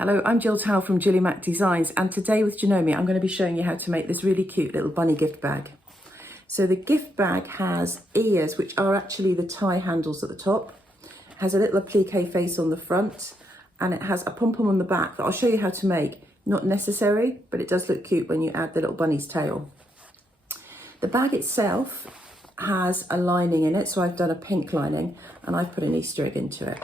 Hello, I'm Jill Towle from GillyMac Designs, and today with Janome I'm going to be showing you how to make this really cute little bunny gift bag. So the gift bag has ears, which are actually the tie handles at the top, has a little applique face on the front, and it has a pom-pom on the back that I'll show you how to make. Not necessary, but it does look cute when you add the little bunny's tail. The bag itself has a lining in it, so I've done a pink lining and I've put an Easter egg into it.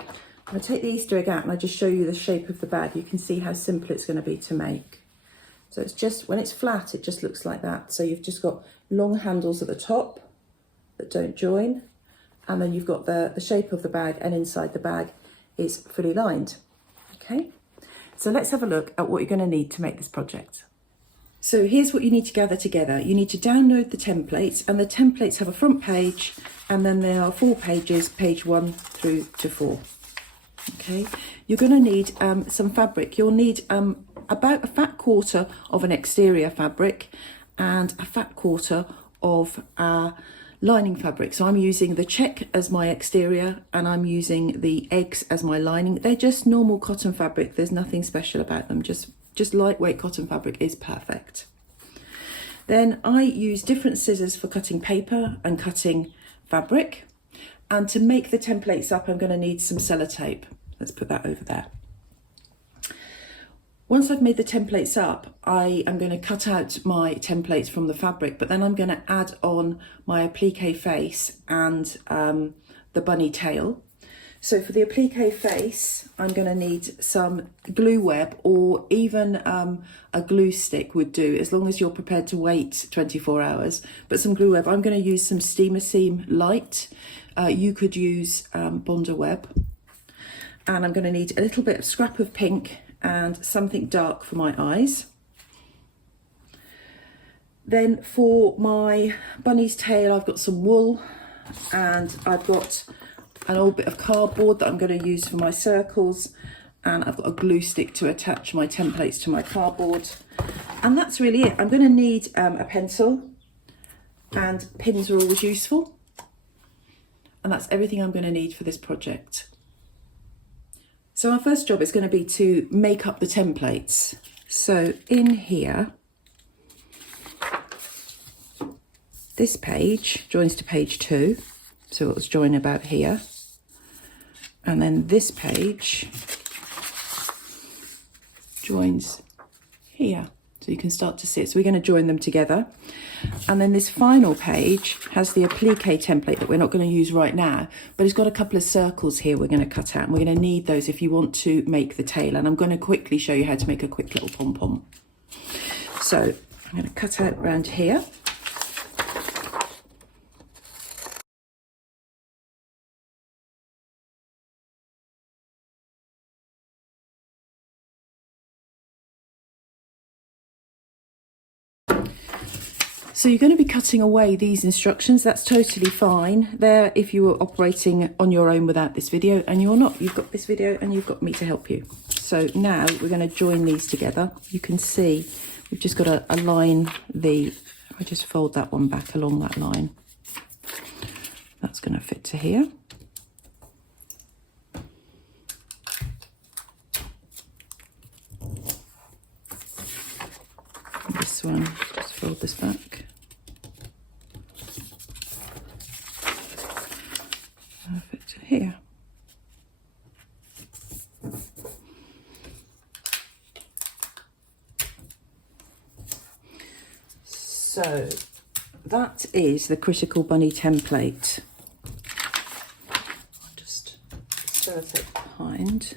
I take the Easter egg out and I just show you the shape of the bag. You can see how simple it's going to be to make. So it's just, when it's flat, it just looks like that. So you've just got long handles at the top that don't join. And then you've got the shape of the bag, and inside the bag is fully lined. Okay, so let's have a look at what you're going to need to make this project. So here's what you need to gather together. You need to download the templates, and the templates have a front page, and then there are 4 pages, page 1 through to 4. Okay, you're going to need some fabric. You'll need about a fat quarter of an exterior fabric and a fat quarter of lining fabric. So I'm using the check as my exterior and I'm using the eggs as my lining. They're just normal cotton fabric. There's nothing special about them. Just lightweight cotton fabric is perfect. Then I use different scissors for cutting paper and cutting fabric. And to make the templates up, I'm going to need some sellotape. Let's put that over there. Once I've made the templates up, I am going to cut out my templates from the fabric, but then I'm going to add on my applique face and the bunny tail. So for the applique face, I'm going to need some glue web, or even a glue stick would do, as long as you're prepared to wait 24 hours. But some glue web, I'm going to use some steamer seam light. You could use Bondo web. And I'm going to need a little bit of scrap of pink and something dark for my eyes. Then for my bunny's tail, I've got some wool, and I've got an old bit of cardboard that I'm going to use for my circles, and I've got a glue stick to attach my templates to my cardboard. And that's really it. I'm going to need a pencil, and pins are always useful. And that's everything I'm going to need for this project. So our first job is going to be to make up the templates. So in here, this page joins to page 2. So it was join about here. And then this page joins here. So you can start to see it. So we're going to join them together. And then this final page has the applique template that we're not going to use right now, but it's got a couple of circles here we're going to cut out, and we're going to need those if you want to make the tail. And I'm going to quickly show you how to make a quick little pom-pom. So I'm going to cut out around here. So you're going to be cutting away these instructions. That's totally fine. They're if you were operating on your own without this video, and you're not. You've got this video and you've got me to help you. So now we're going to join these together. You can see we've just got to align the, I just fold that one back along that line. That's going to fit to here. This one, just fold this back. Perfect to here. So that is the critical bunny template. I'll just sellotape behind.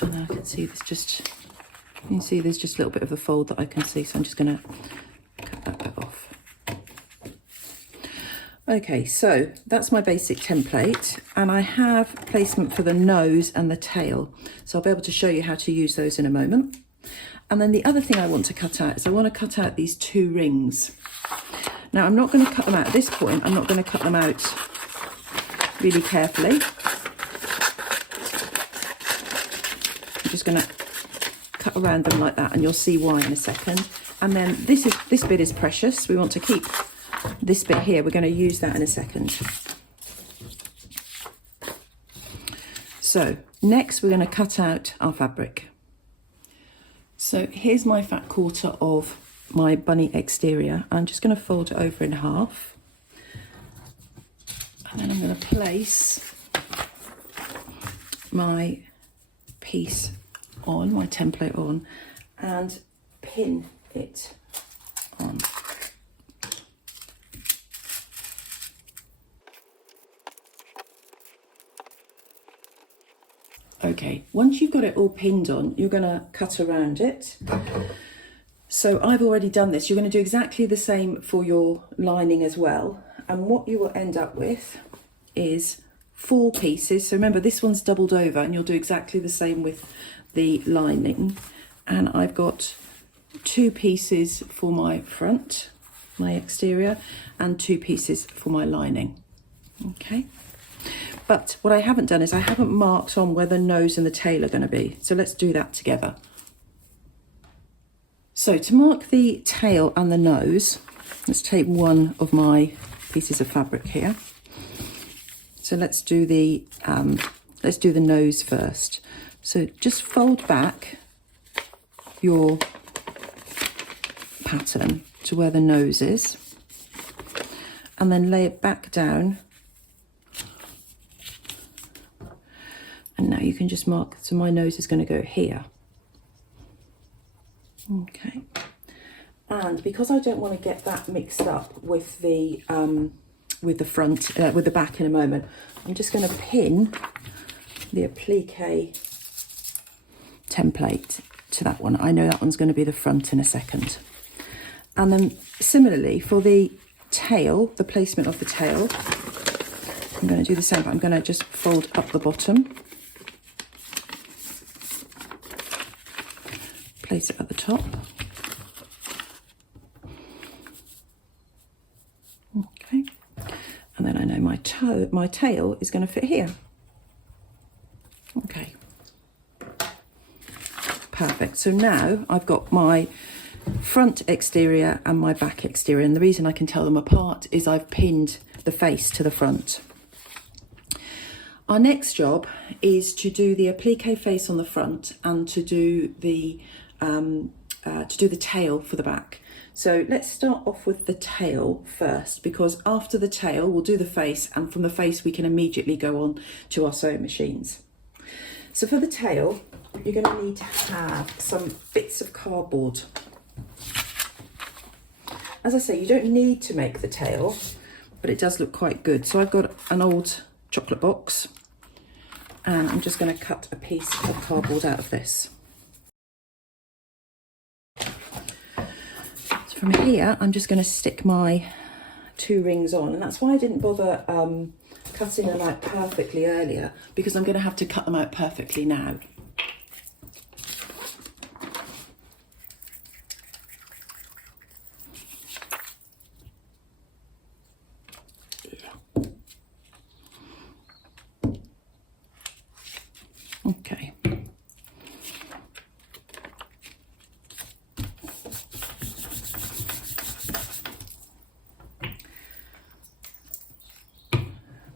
And I can see there's just, you can see there's just a little bit of the fold that I can see, so I'm just going to cut that bit off. Okay, so that's my basic template, and I have placement for the nose and the tail, so I'll be able to show you how to use those in a moment. And then the other thing I want to cut out is I want to cut out these 2 rings. Now I'm not going to cut them out at this point. I'm not going to cut them out really carefully. I'm just going to cut around them like that, and you'll see why in a second. And then this bit is precious. We want to keep this bit here, we're going to use that in a second. So next we're going to cut out our fabric. So here's my fat quarter of my bunny exterior. I'm just going to fold it over in half. And then I'm going to place my piece on, my template on, and pin it on. Okay, once you've got it all pinned on, you're going to cut around it. So I've already done this. You're going to do exactly the same for your lining as well. And what you will end up with is 4 pieces. So remember, this one's doubled over, and you'll do exactly the same with the lining. And I've got 2 pieces for my front, my exterior, and 2 pieces for my lining. Okay. But what I haven't done is I haven't marked on where the nose and the tail are going to be. So let's do that together. So to mark the tail and the nose, let's take one of my pieces of fabric here. So let's do the nose first. So just fold back your pattern to where the nose is, and then lay it back down. And now you can just mark, so my nose is going to go here. Okay. And because I don't want to get that mixed up with the front, with the back in a moment, I'm just going to pin the applique template to that one. I know that one's going to be the front in a second. And then similarly for the tail, the placement of the tail, I'm going to do the same, but I'm going to just fold up the bottom. Place it at the top. Okay. And then I know my tail is going to fit here. Okay. Perfect. So now I've got my front exterior and my back exterior, and the reason I can tell them apart is I've pinned the face to the front. Our next job is to do the applique face on the front and to do the tail for the back. So let's start off with the tail first, because after the tail we'll do the face, and from the face we can immediately go on to our sewing machines. So for the tail, you're going to need to have some bits of cardboard. As I say, you don't need to make the tail, but it does look quite good. So I've got an old chocolate box, and I'm just going to cut a piece of cardboard out of this. So from here, I'm just going to stick my 2 rings on, and that's why I didn't bother cutting them out perfectly earlier, because I'm going to have to cut them out perfectly now. Okay.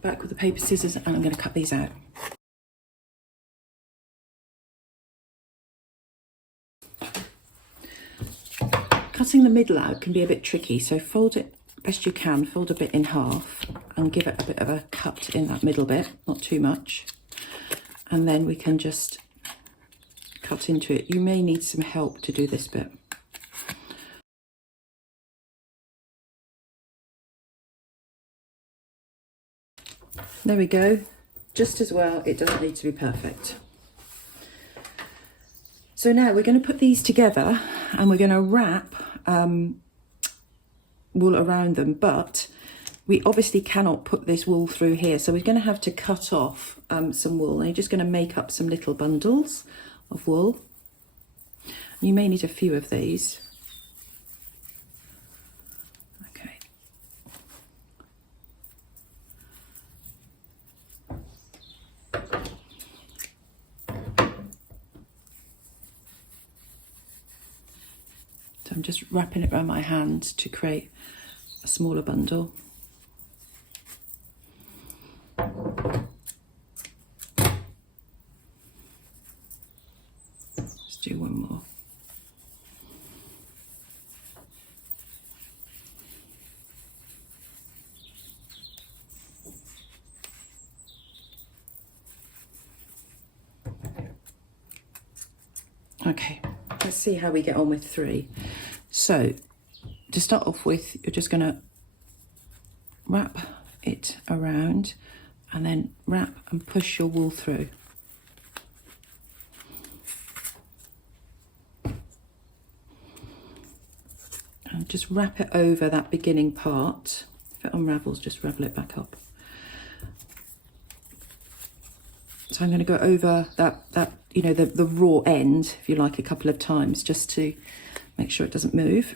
Back with the paper scissors, and I'm going to cut these out. Cutting the middle out can be a bit tricky, so fold it best you can, fold a bit in half and give it a bit of a cut in that middle bit, not too much. And then we can just cut into it. You may need some help to do this bit. There we go, just as well. It doesn't need to be perfect. So now we're going to put these together, and we're going to wrap wool around them, but we obviously cannot put this wool through here, so we're going to have to cut off some wool, and you're just going to make up some little bundles of wool. You may need a few of these. Okay. So I'm just wrapping it around my hand to create a smaller bundle. Let's do one more. Okay, let's see how we get on with 3. So to start off with, you're just going to wrap it around and then wrap and push your wool through. And just wrap it over that beginning part. If it unravels, just ravel it back up. So I'm going to go over that you know, the raw end, if you like, a couple of times just to make sure it doesn't move.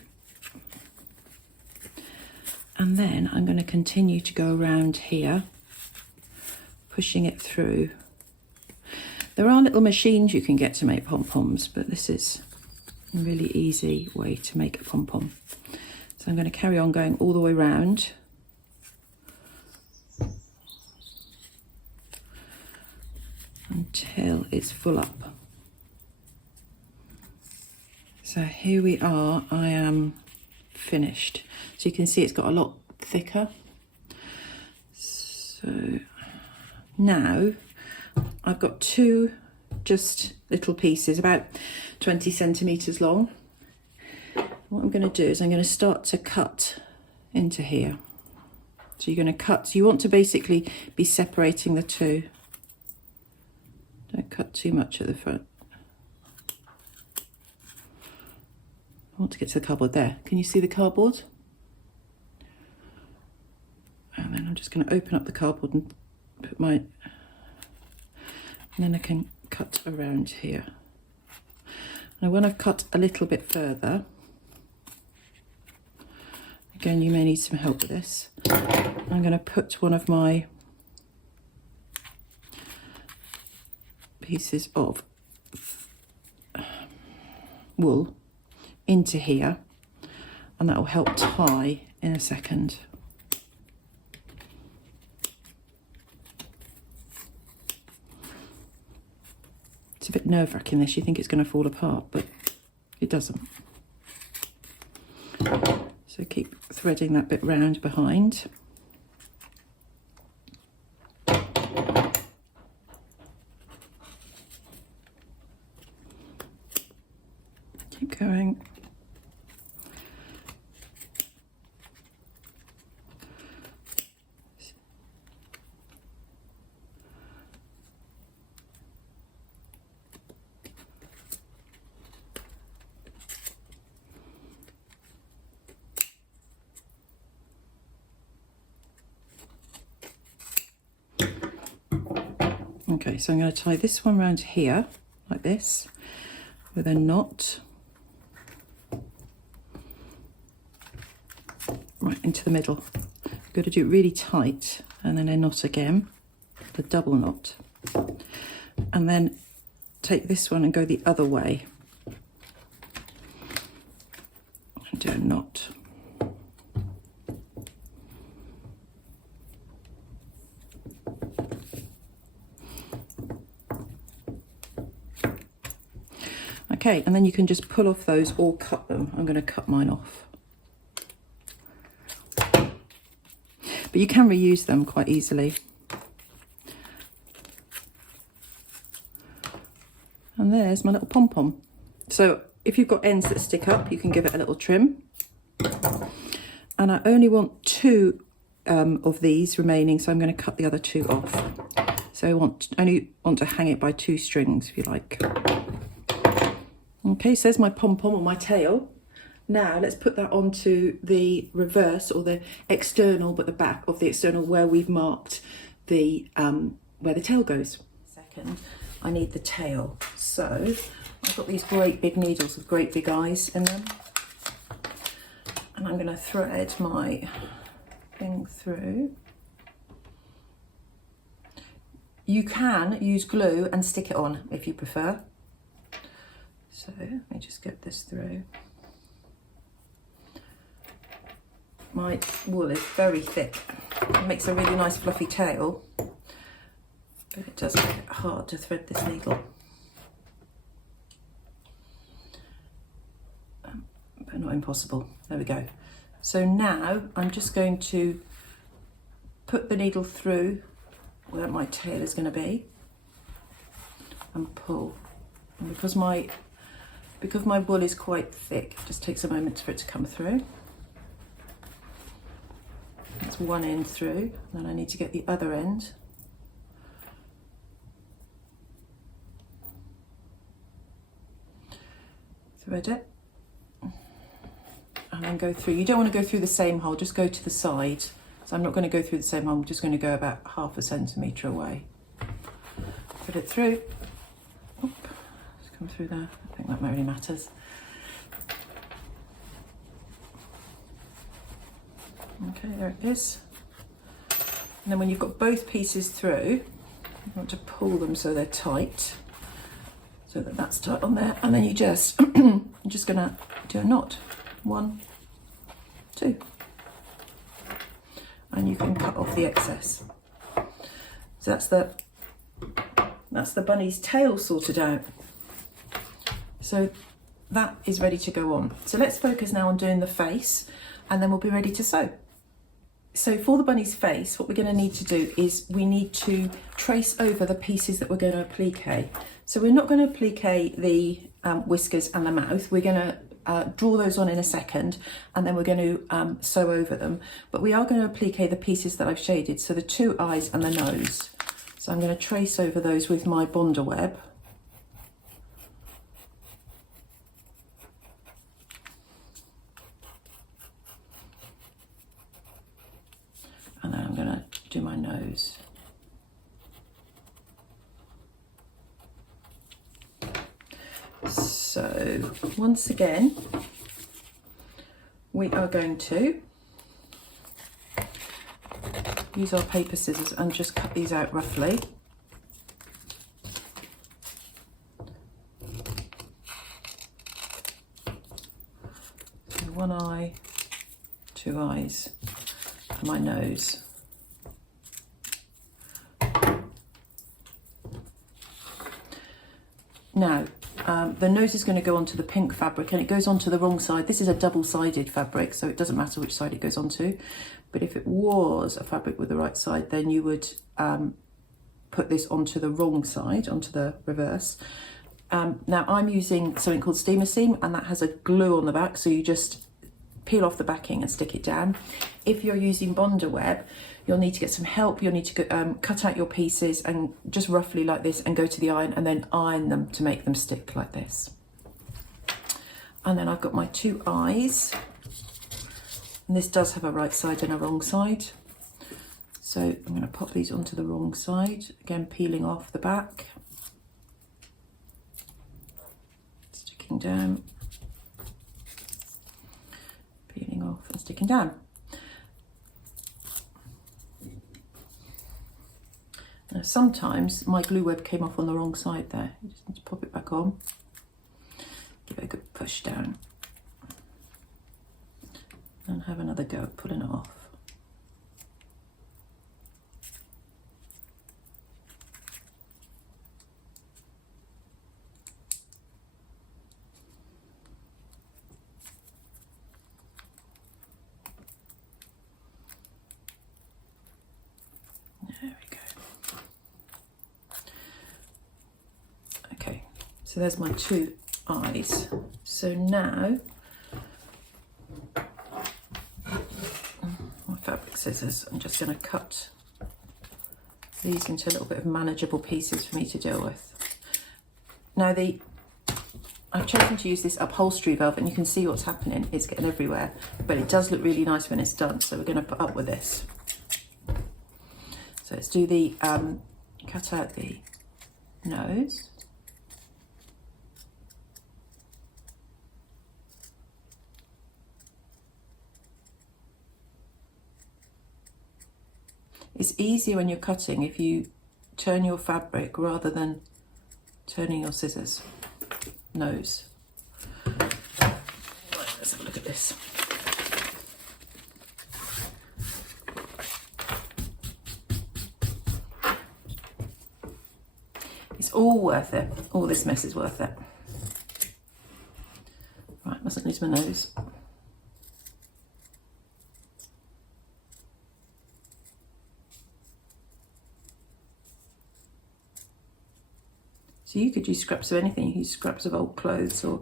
And then I'm going to continue to go around here, pushing it through. There are little machines you can get to make pom-poms, but this is a really easy way to make a pom-pom. So I'm going to carry on going all the way around. Until it's full up. So here we are, I am finished. So you can see it's got a lot thicker. So now I've got 2 just little pieces, about 20 centimetres long. What I'm going to do is I'm going to start to cut into here. So you're going to cut, so you want to basically be separating the 2. Don't cut too much at the front. I want to get to the cardboard there. Can you see the cardboard? And then I'm just going to open up the cardboard and put my... And then I can cut around here. Now when I've cut a little bit further, again you may need some help with this, I'm going to put one of my pieces of wool into here, and that will help tie in a second. It's a bit nerve-wracking this, you think it's going to fall apart, but it doesn't. So keep threading that bit round behind. Keep going. Okay, so I'm going to tie this one round here, like this, with a knot. Right into the middle. You've got to do it really tight, and then a knot again, a double knot. And then take this one and go the other way. And do a knot. Okay, and then you can just pull off those or cut them. I'm going to cut mine off. But you can reuse them quite easily. And there's my little pom-pom. So if you've got ends that stick up, you can give it a little trim. And I only want 2 of these remaining, so I'm going to cut the other 2 off. So I only want to hang it by 2 strings, if you like. Okay, so there's my pom-pom or my tail. Now let's put that onto the reverse or the external, but the back of the external where we've marked the where the tail goes. Second, I need the tail. So I've got these great big needles with great big eyes in them. And I'm going to thread my thing through. You can use glue and stick it on if you prefer. So let me just get this through. my wool is very thick. It makes a really nice fluffy tail, but it does make it hard to thread this needle. But not impossible. There we go. So now I'm just going to put the needle through where my tail is going to be and pull. And because my wool is quite thick, it just takes a moment for it to come through. That's one end through, then I need to get the other end. Thread it, and then go through. You don't want to go through the same hole, just go to the side. So I'm not going to go through the same hole, I'm just going to go about 1/2 centimetre away. Put it through. Oop, just come through there. I think that really matters. Okay, there it is. And then when you've got both pieces through, you want to pull them so they're tight, so that that's tight on there. And then you just, you're just gonna do a knot. 1, 2. And you can cut off the excess. So that's the bunny's tail sorted out. So that is ready to go on. So let's focus now on doing the face, and then we'll be ready to sew. So for the bunny's face, what we're going to need to do is we need to trace over the pieces that we're going to applique. So we're not going to applique the whiskers and the mouth. We're going to draw those on in a second, and then we're going to sew over them. But we are going to applique the pieces that I've shaded, so the 2 eyes and the nose. So I'm going to trace over those with my Bonder web. And then I'm going to do my nose. So once again, we are going to use our paper scissors and just cut these out roughly. So 1 eye, 2 eyes, and my nose. Now, the nose is going to go onto the pink fabric, and it goes onto the wrong side. This is a double-sided fabric, so it doesn't matter which side it goes onto. But if it was a fabric with the right side, then you would put this onto the wrong side, onto the reverse. Now I'm using something called steamer seam, and that has a glue on the back, so you just peel off the backing and stick it down. If you're using Bonder web, you'll need to get some help. You'll need to cut out your pieces and just roughly like this, and go to the iron and then iron them to make them stick like this. And then I've got my 2 eyes, and this does have a right side and a wrong side. So I'm going to pop these onto the wrong side, again peeling off the back, sticking down, peeling off and sticking down. Now sometimes my glue web came off on the wrong side there. You just need to pop it back on, give it a good push down, and have another go at pulling it off. There we go. Okay, so there's my 2 eyes. So now my fabric scissors, I'm just going to cut these into a little bit of manageable pieces for me to deal with. Now I've chosen to use this upholstery velvet, and you can see what's happening. It's getting everywhere, but it does look really nice when it's done. So we're going to put up with this. So let's do the, cut out the nose. It's easier when you're cutting if you turn your fabric rather than turning your scissors. Nose. Right, let's have a look at this. It's all worth it. All this mess is worth it. Right, mustn't lose my nose. So you could use scraps of anything. You could use scraps of old clothes or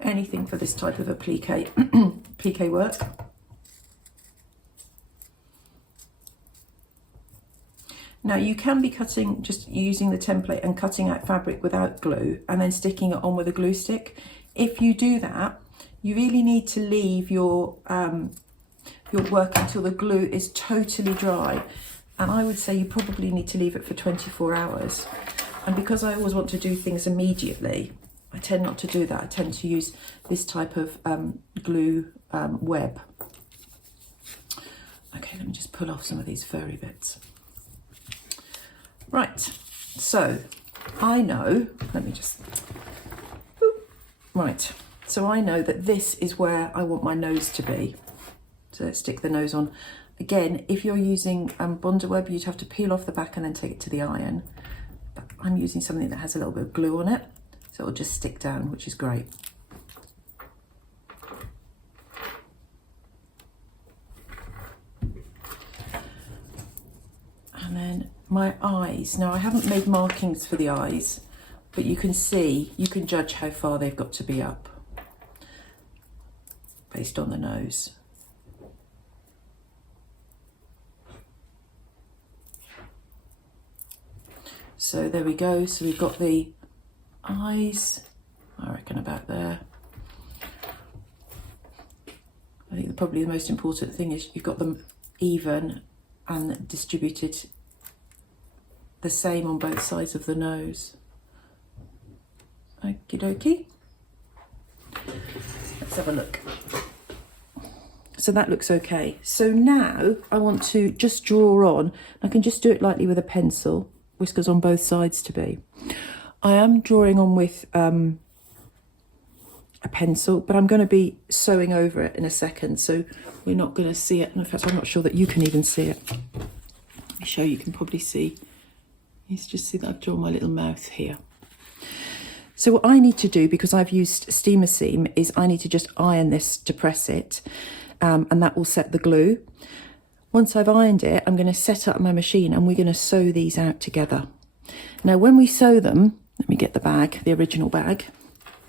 anything for this type of applique, applique work. Now you can be cutting, just using the template and cutting out fabric without glue and then sticking it on with a glue stick. If you do that, you really need to leave your work until the glue is totally dry. And I would say you probably need to leave it for 24 hours. And because I always want to do things immediately, I tend not to do that. I tend to use this type of glue web. Okay, let me just pull off some of these furry bits. Right, so I know, let me just, right, so I know that this is where I want my nose to be. So let's stick the nose on. Again, if you're using Bondi web, you'd have to peel off the back and then take it to the iron. But I'm using something that has a little bit of glue on it, so it'll just stick down, which is great. And then my eyes. Now I haven't made markings for the eyes, but you can see, you can judge how far they've got to be up based on the nose. So there we go. So we've got the eyes, I reckon about there. I think probably the most important thing is you've got them even and distributed the same on both sides of the nose. Okie dokie. Let's have a look. So that looks okay. So now I want to just draw on. I can just do it lightly with a pencil, whiskers on both sides to be. I am drawing on with a pencil, but I'm going to be sewing over it in a second, so we're not going to see it. In fact, I'm not sure that you can even see it. Let me show you, can probably see. You just see that I've drawn my little mouth here. So what I need to do, because I've used steamer seam, is I need to just iron this to press it, and that will set the glue. Once I've ironed it, I'm going to set up my machine and we're going to sew these out together. Now when we sew them, let me get the bag, the original bag,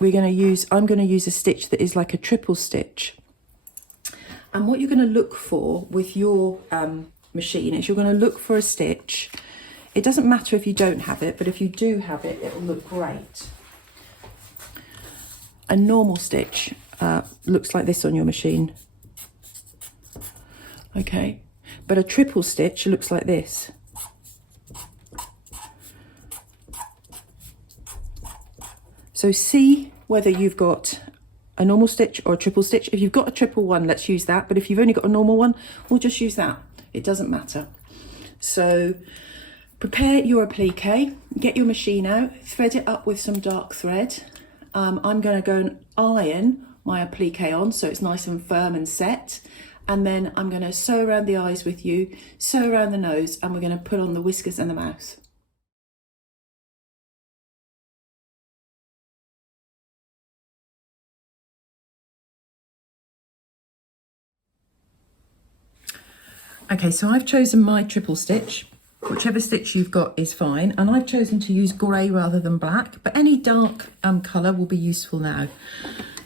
I'm going to use a stitch that is like a triple stitch. And what you're going to look for with your machine is you're going to look for a stitch. It doesn't matter if you don't have it, but if you do have it, it will look great. A normal stitch looks like this on your machine. Okay, but a triple stitch looks like this. So see whether you've got a normal stitch or a triple stitch. If you've got a triple one, let's use that. But if you've only got a normal one, we'll just use that. It doesn't matter. So prepare your applique, get your machine out, thread it up with some dark thread. I'm going to go and iron my applique on so it's nice and firm and set. And then I'm going to sew around the eyes with you, sew around the nose, and we're going to put on the whiskers and the mouth. Okay, so I've chosen my triple stitch. Whichever stitch you've got is fine. And I've chosen to use grey rather than black, but any dark colour will be useful now.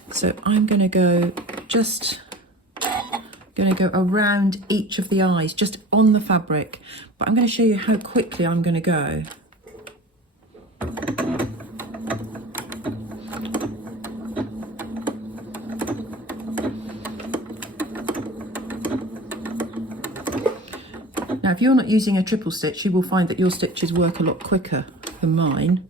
So I'm going to go around each of the eyes, just on the fabric. But I'm going to show you how quickly I'm going to go. Now, if you're not using a triple stitch, you will find that your stitches work a lot quicker than mine.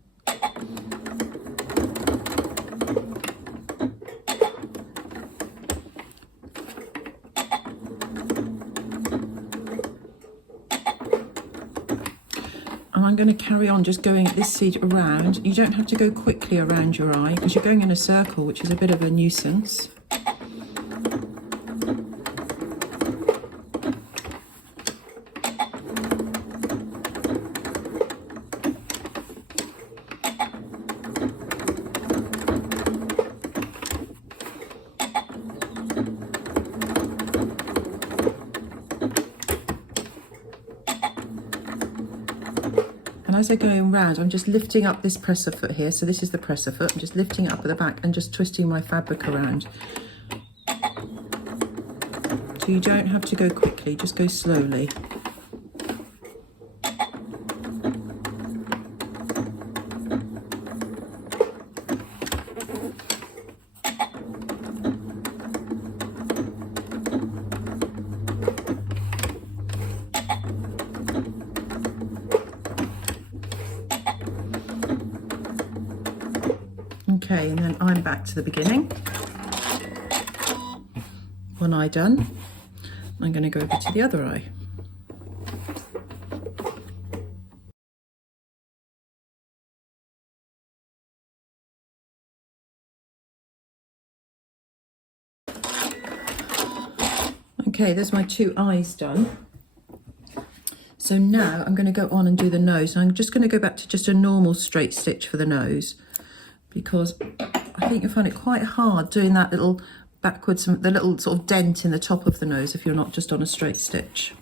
And I'm going to carry on just going at this seed around. You don't have to go quickly around your eye because you're going in a circle, which is a bit of a nuisance. as they're going round, I'm just lifting up this presser foot here. So this is the presser foot. I'm just lifting it up at the back and just twisting my fabric around. So you don't have to go quickly, just go slowly. Okay, and then I'm back to the beginning. One eye done. I'm going to go over to the other eye. Okay, there's my 2 eyes done. So now I'm going to go on and do the nose. And I'm just going to go back to just a normal straight stitch for the nose, because I think you'll find it quite hard doing that little backwards, the little sort of dent in the top of the nose if you're not just on a straight stitch.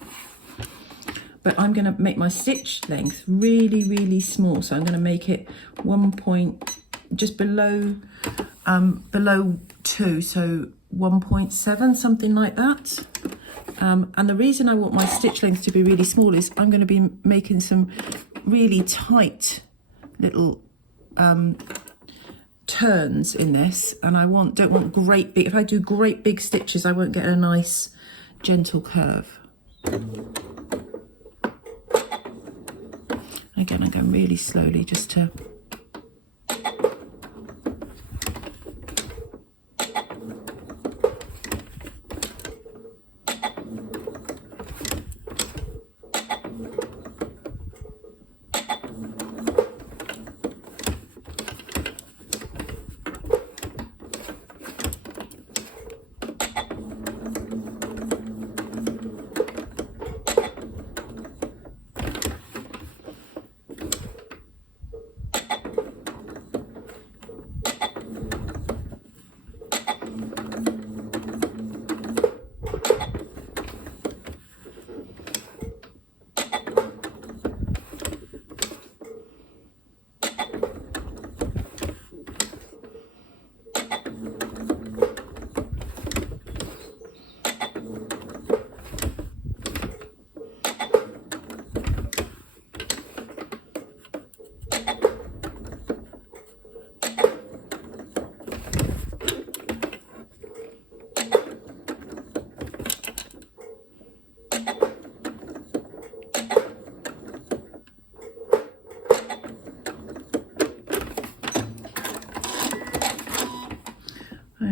But I'm going to make my stitch length really, really small. So I'm going to make it 1 point, just below 2, so 1.7, something like that. And the reason I want my stitch length to be really small is I'm going to be making some really tight little turns in this, and I don't want great big, if I do great big stitches I won't get a nice gentle curve. Again, I'm going really slowly just to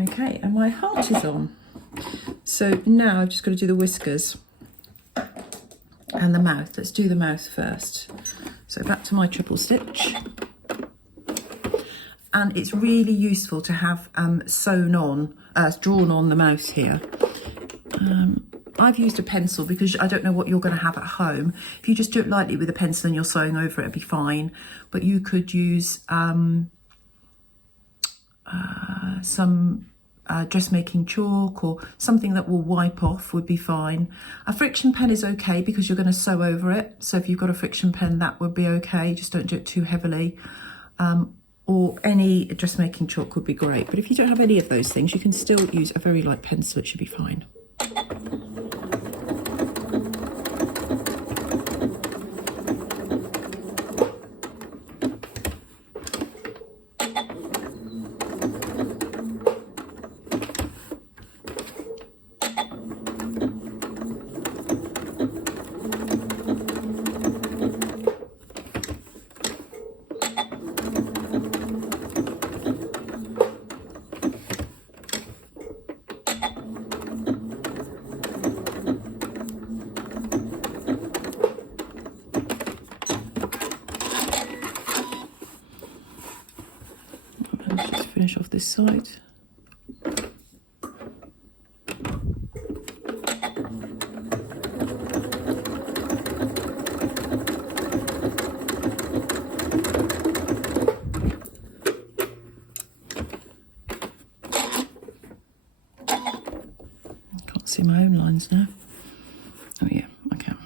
okay, and my heart is on. So now I've just got to do the whiskers and the mouth. Let's do the mouth first. So back to my triple stitch. And it's really useful to have drawn on the mouth here. I've used a pencil because I don't know what you're going to have at home. If you just do it lightly with a pencil and you're sewing over it, it'll be fine. But you could use some dressmaking chalk or something that will wipe off would be fine. A friction pen is okay because you're going to sew over it. So if you've got a friction pen, that would be okay. Just don't do it too heavily. Or any dressmaking chalk would be great. But if you don't have any of those things, you can still use a very light pencil. It should be fine. Let's just finish off this side. Can't see my own lines now. Oh yeah, I can.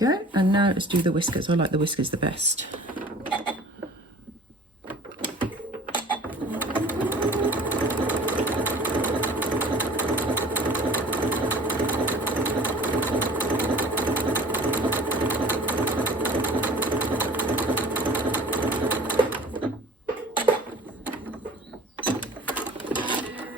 go. And now let's do the whiskers. I like the whiskers the best.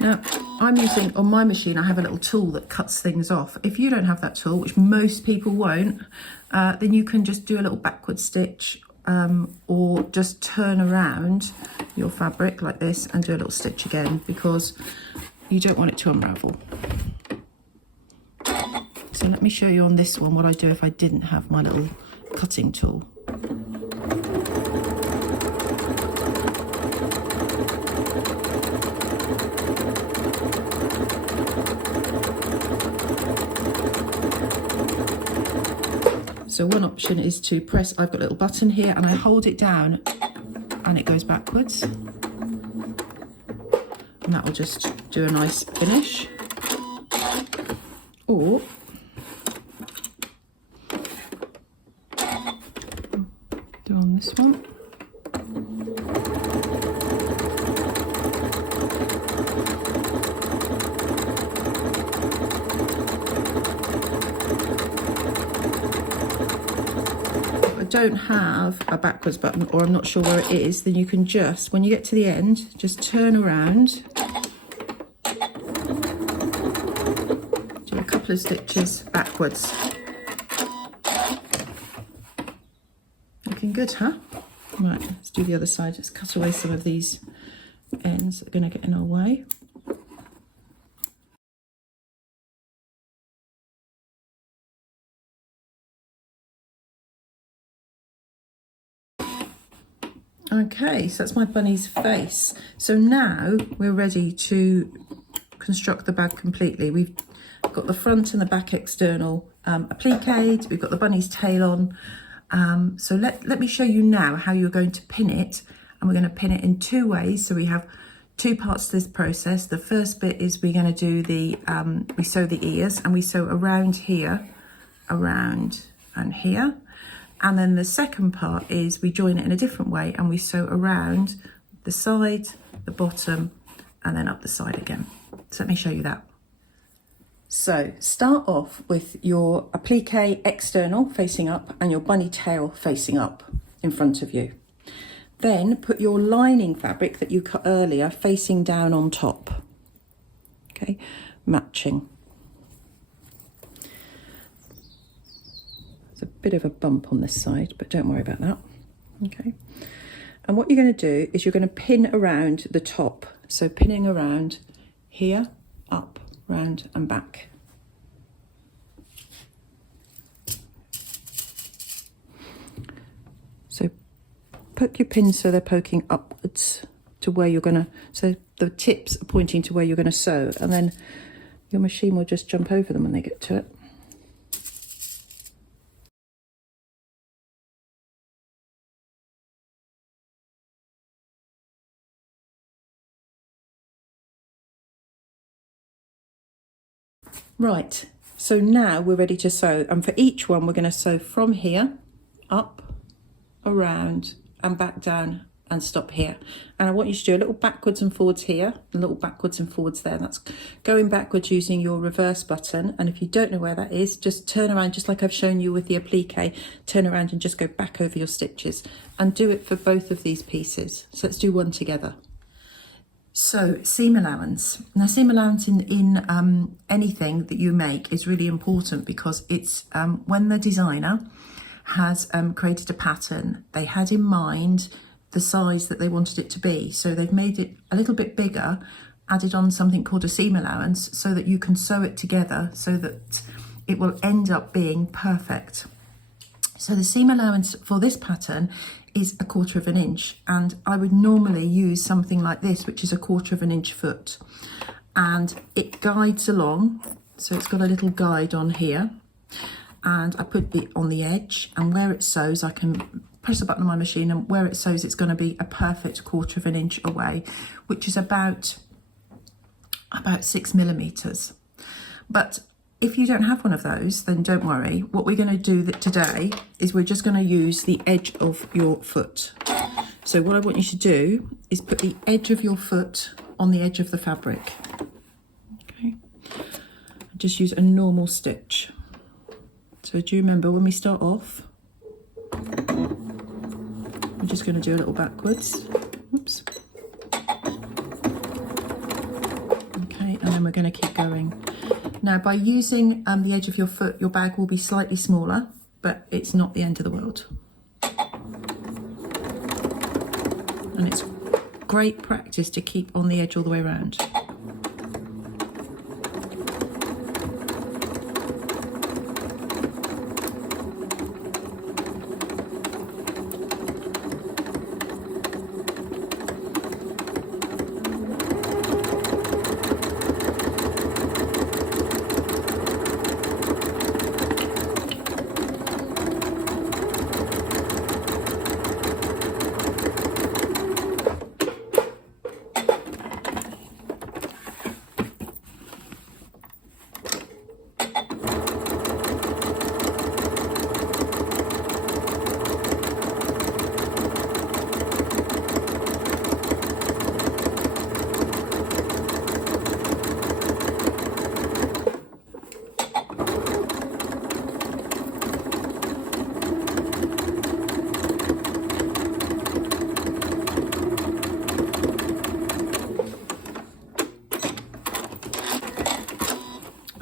Now, I'm using, on my machine, I have a little tool that cuts things off. If you don't have that tool, which most people won't, then you can just do a little backward stitch or just turn around your fabric like this and do a little stitch again, because you don't want it to unravel. So let me show you on this one what I'd do if I didn't have my little cutting tool. So one option is to press, I've got a little button here and I hold it down and it goes backwards. And that will just do a nice finish. Or do on this one. Don't have a backwards button, or I'm not sure where it is, then you can just, when you get to the end, just turn around, do a couple of stitches backwards. Looking good, huh? Right, let's do the other side. Let's cut away some of these ends that are going to get in our way. Okay, so that's my bunny's face. So now we're ready to construct the bag completely. We've got the front and the back external appliqued, we've got the bunny's tail on. So let me show you now how you're going to pin it. And we're going to pin it in two ways. So we have two parts to this process. The first bit is we're going to do the, we sew the ears, and we sew around here, around and here. And then the second part is we join it in a different way and we sew around the side, the bottom, and then up the side again. So let me show you that. So start off with your applique external facing up and your bunny tail facing up in front of you. Then put your lining fabric that you cut earlier facing down on top. Okay, matching. A bit of a bump on this side, but don't worry about that. Okay, and what you're going to do is you're going to pin around the top, so pinning around here, up, round and back. So poke your pins so they're poking upwards to where you're going to, so the tips are pointing to where you're going to sew, and then your machine will just jump over them when they get to it. Right, so now we're ready to sew, and for each one we're going to sew from here, up, around and back down and stop here. And I want you to do a little backwards and forwards here, a little backwards and forwards there. That's going backwards using your reverse button, and if you don't know where that is, just turn around just like I've shown you with the applique, turn around and just go back over your stitches, and do it for both of these pieces. So let's do one together. So seam allowance. Now seam allowance in anything that you make is really important, because it's when the designer has created a pattern, they had in mind the size that they wanted it to be. So they've made it a little bit bigger, added on something called a seam allowance so that you can sew it together so that it will end up being perfect. So the seam allowance for this pattern is 1/4 of an inch, and I would normally use something like this, which is 1/4 of an inch foot, and it guides along. So it's got a little guide on here, and I put it on the edge, and where it sews I can press a button on my machine, and where it sews it's going to be a perfect 1/4 of an inch away, which is about 6 millimeters. But if you don't have one of those, then don't worry. What we're going to do today is we're just going to use the edge of your foot. So what I want you to do is put the edge of your foot on the edge of the fabric. Okay. Just use a normal stitch. So do you remember when we start off, we're just going to do a little backwards. Oops. Okay, and then we're going to keep going. Now, by using the edge of your foot, your bag will be slightly smaller, but it's not the end of the world. And it's great practice to keep on the edge all the way around.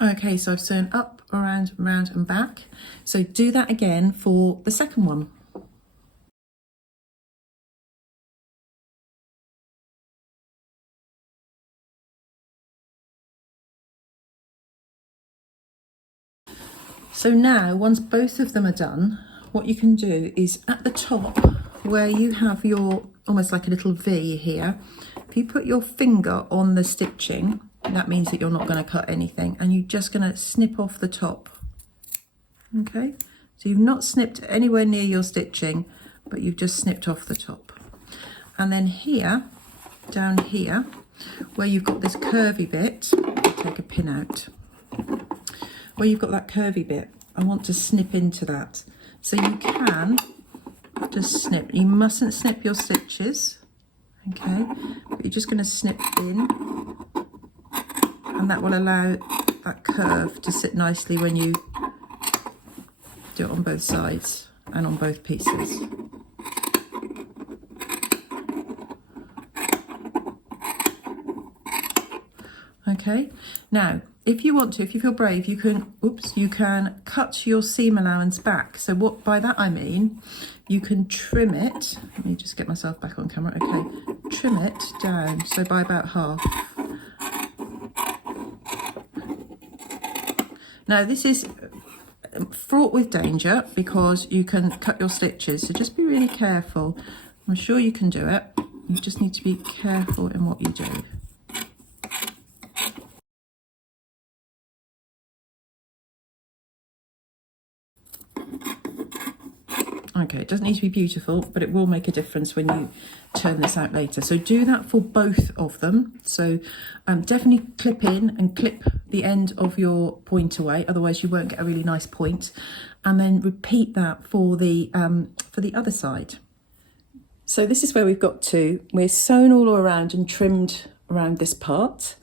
Okay, so I've sewn up, around, round and back. So do that again for the second one. So now, once both of them are done, what you can do is at the top where you have your, almost like a little V here, if you put your finger on the stitching, that means that you're not going to cut anything, and you're just going to snip off the top. Okay, so you've not snipped anywhere near your stitching, but you've just snipped off the top. And then here, down here, where you've got this curvy bit, I'll take a pin out. Where you've got that curvy bit, I want to snip into that. So you can just snip. You mustn't snip your stitches, okay? But you're just going to snip in, and that will allow that curve to sit nicely when you do it on both sides and on both pieces. Okay, now if you want to, if you feel brave, you can, you can cut your seam allowance back. So what by that I mean, you can trim it. Let me just get myself back on camera. Okay, trim it down, so by about half. Now this is fraught with danger because you can cut your stitches, so just be really careful. I'm sure you can do it. You just need to be careful in what you do. Okay, it doesn't need to be beautiful, but it will make a difference when you turn this out later. So do that for both of them. So definitely clip in and clip the end of your point away, otherwise you won't get a really nice point. And then repeat that for the other side. So this is where we've got to. We're sewn all around and trimmed around this part,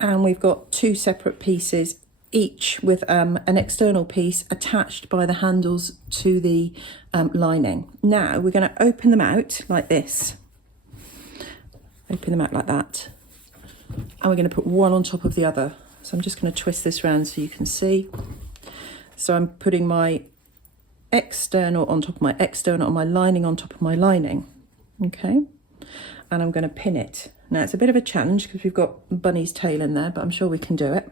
and we've got two separate pieces, each with an external piece attached by the handles to the lining. Now we're going to open them out like this. Open them out like that. And we're going to put one on top of the other. So I'm just going to twist this around so you can see. So I'm putting my external on top of my external and my lining on top of my lining. Okay. And I'm going to pin it. Now it's a bit of a challenge because we've got Bunny's tail in there, but I'm sure we can do it.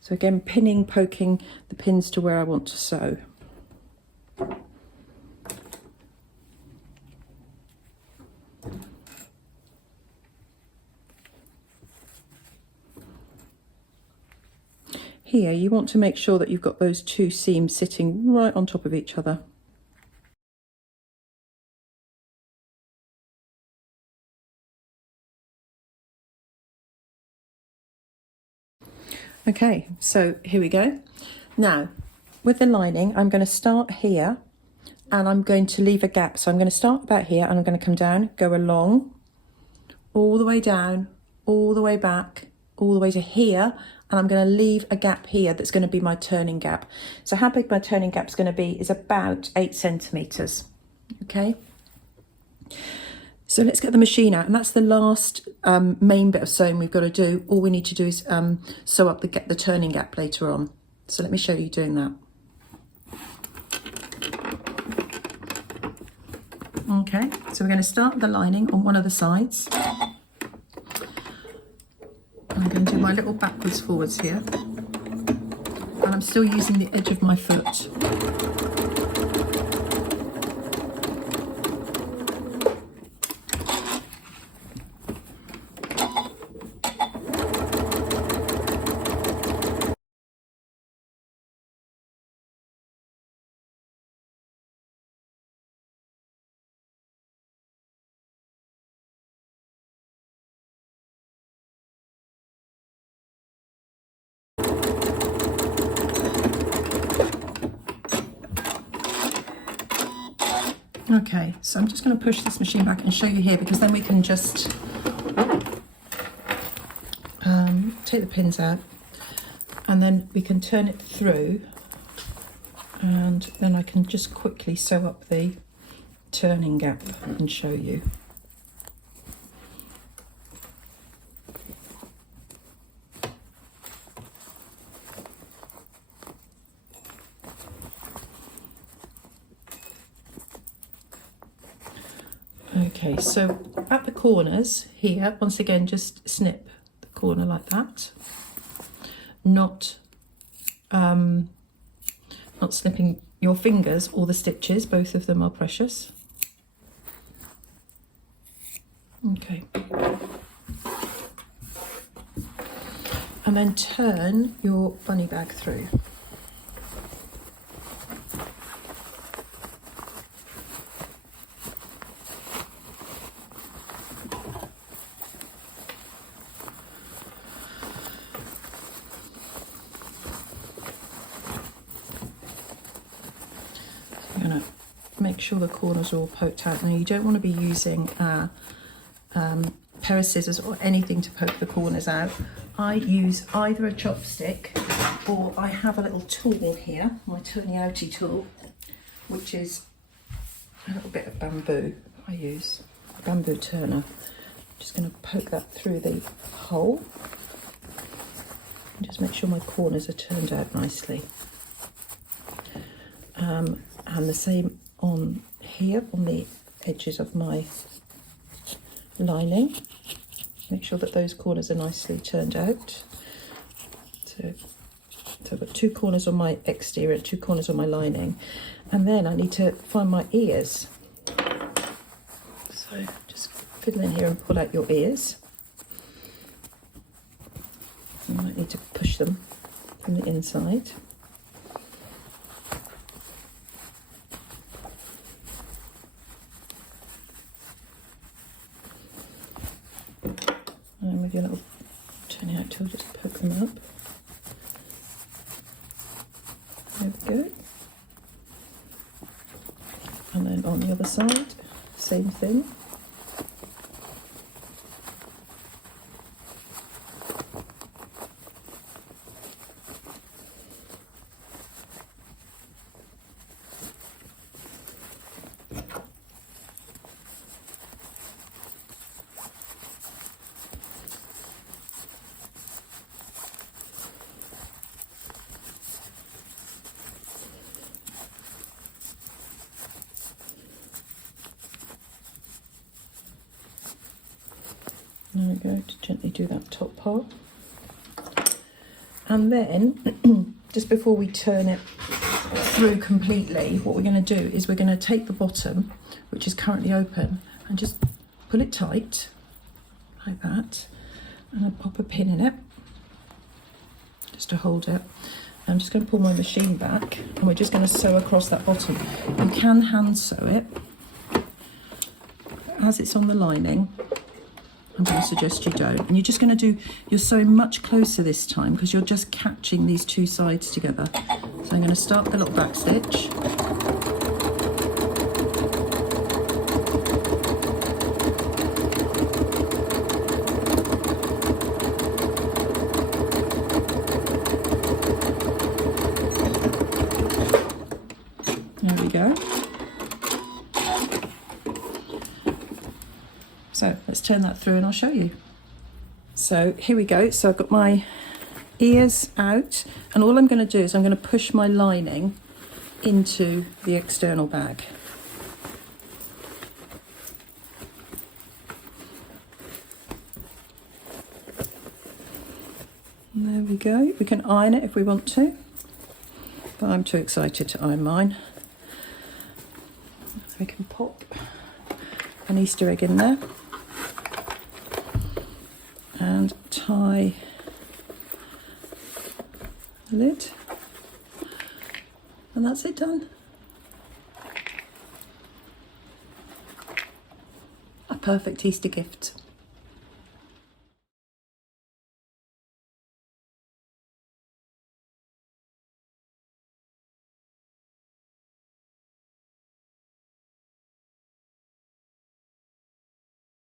So again, pinning, poking the pins to where I want to sew. Here, you want to make sure that you've got those two seams sitting right on top of each other. Okay, so here we go. Now, with the lining, I'm going to start here and I'm going to leave a gap. So I'm going to start about here and I'm going to come down, go along, all the way down, all the way back, all the way to here, and I'm going to leave a gap here that's going to be my turning gap. So how big my turning gap is going to be is about 8 centimetres. Okay. So let's get the machine out, and that's the last main bit of sewing we've got to do. All we need to do is sew up the turning gap later on. So let me show you doing that. Okay, so we're going to start the lining on one of the sides. I'm going to do my little backwards forwards here, and I'm still using the edge of my foot. Okay, so I'm just going to push this machine back and show you here, because then we can just take the pins out and then we can turn it through, and then I can just quickly sew up the turning gap and show you. Okay, so at the corners here, once again, just snip the corner like that. Not snipping your fingers or the stitches, both of them are precious. Okay. And then turn your bunny bag through. Make sure the corners are all poked out. Now you don't want to be using a pair of scissors or anything to poke the corners out. I use either a chopstick, or I have a little tool here, my turny outy tool, which is a little bit of bamboo. I use a bamboo turner. I'm just going to poke that through the hole and just make sure my corners are turned out nicely. And the same on here, on the edges of my lining. Make sure that those corners are nicely turned out. So I've got 2 corners on my exterior, 2 corners on my lining, and then I need to find my ears. So just fiddle in here and pull out your ears. You might need to push them from the inside. And with your little turning out tool, just poke them up. There we go. And then on the other side, same thing. There we go, to gently do that top part. And then, just before we turn it through completely, what we're going to do is we're going to take the bottom, which is currently open, and just pull it tight, like that. And I'll pop a pin in it, just to hold it. I'm just going to pull my machine back, and we're just going to sew across that bottom. You can hand sew it as it's on the lining. I'm going to suggest you don't. And you're just going to do, you're sewing much closer this time because you're just catching these two sides together. So I'm going to start the little back stitch. There we go. So let's turn that through and I'll show you. So here we go. So I've got my ears out, and all I'm going to do is I'm going to push my lining into the external bag. And there we go. We can iron it if we want to, but I'm too excited to iron mine. We can pop an Easter egg in there and tie the lid, and that's it done. A perfect Easter gift.